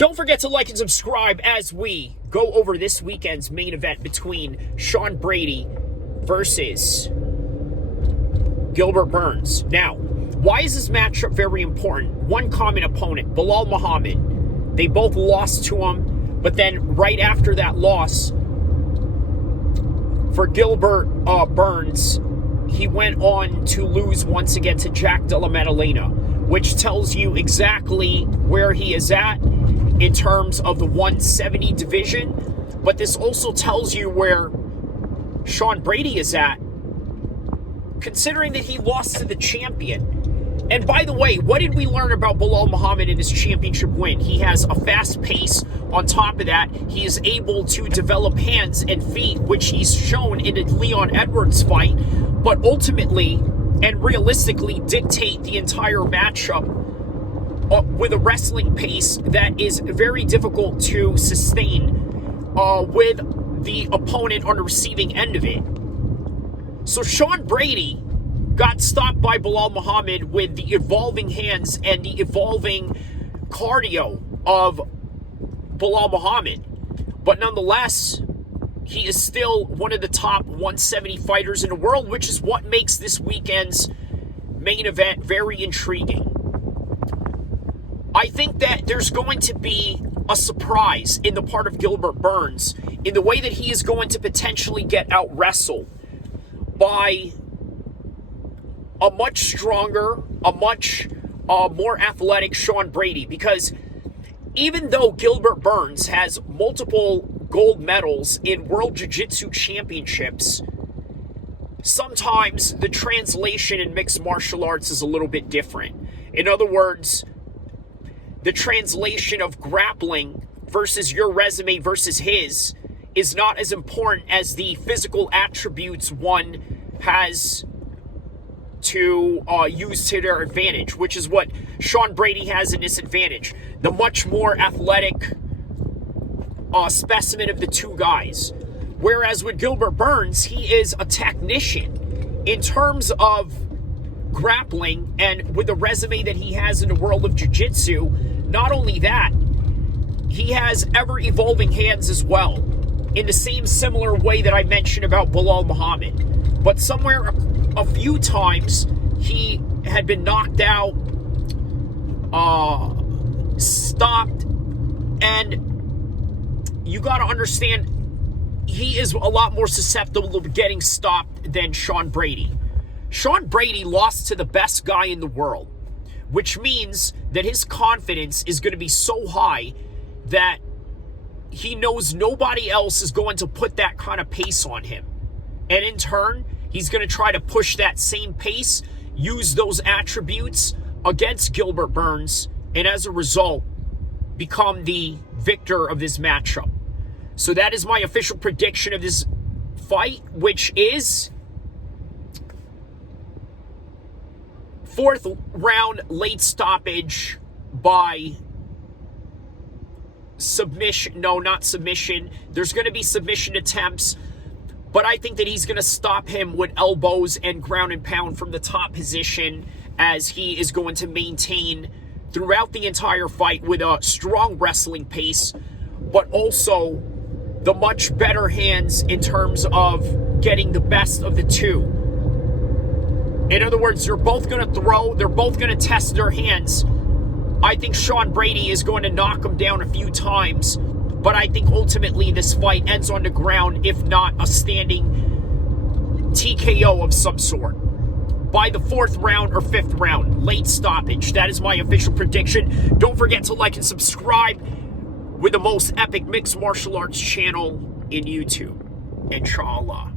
Don't forget to like and subscribe as we go over this weekend's main event between Sean Brady versus Gilbert Burns. Now, why is this matchup very important? One common opponent, Belal Muhammad. They both lost to him, but then right after that loss for Gilbert Burns, he went on to lose once again to Jack Della Maddalena, which tells you exactly where he is at in terms of the 170 division. But this also tells you where Sean Brady is at, considering that he lost to the champion. And by the way, what did we learn about Belal Muhammad in his championship win? He has a fast pace. On top of that, he is able to develop hands and feet, which he's shown in the Leon Edwards fight, but ultimately and realistically dictate the entire matchup with a wrestling pace that is very difficult to sustain with the opponent on the receiving end of it. So Sean Brady got stopped by Belal Muhammad with the evolving hands and the evolving cardio of Belal Muhammad. But nonetheless, he is still one of the top 170 fighters in the world, which is what makes this weekend's main event very intriguing. I think that there's going to be a surprise in the part of Gilbert Burns in the way that he is going to potentially get out-wrestled by a much stronger, a much more athletic Sean Brady. Because even though Gilbert Burns has multiple gold medals in World Jiu-Jitsu Championships, sometimes the translation in mixed martial arts is a little bit different. In other words, the translation of grappling versus your resume versus his is not as important as the physical attributes one has to use to their advantage, which is what Sean Brady has in this advantage. The much more athletic specimen of the two guys. Whereas with Gilbert Burns, he is a technician in terms of grappling, and with the resume that he has in the world of jiu-jitsu, not only that, he has ever-evolving hands as well, in the same similar way that I mentioned about Belal Muhammad. But somewhere a few times he had been knocked out, stopped, and you got to understand, he is a lot more susceptible to getting stopped than Sean Brady. Sean Brady lost to the best guy in the world, which means that his confidence is going to be so high that he knows nobody else is going to put that kind of pace on him. And in turn, he's going to try to push that same pace, use those attributes against Gilbert Burns, and as a result, become the victor of this matchup. So that is my official prediction of this fight, which is fourth round late stoppage by submission. No, not submission. There's going to be submission attempts, but I think that he's going to stop him with elbows and ground and pound from the top position, as he is going to maintain throughout the entire fight with a strong wrestling pace, but also the much better hands in terms of getting the best of the two. In other words, they're both going to throw, they're both going to test their hands. I think Sean Brady is going to knock him down a few times, but I think ultimately this fight ends on the ground, if not a standing TKO of some sort, by the fourth round or fifth round, late stoppage. That is my official prediction. Don't forget to like and subscribe with the most epic mixed martial arts channel in YouTube. Inshallah.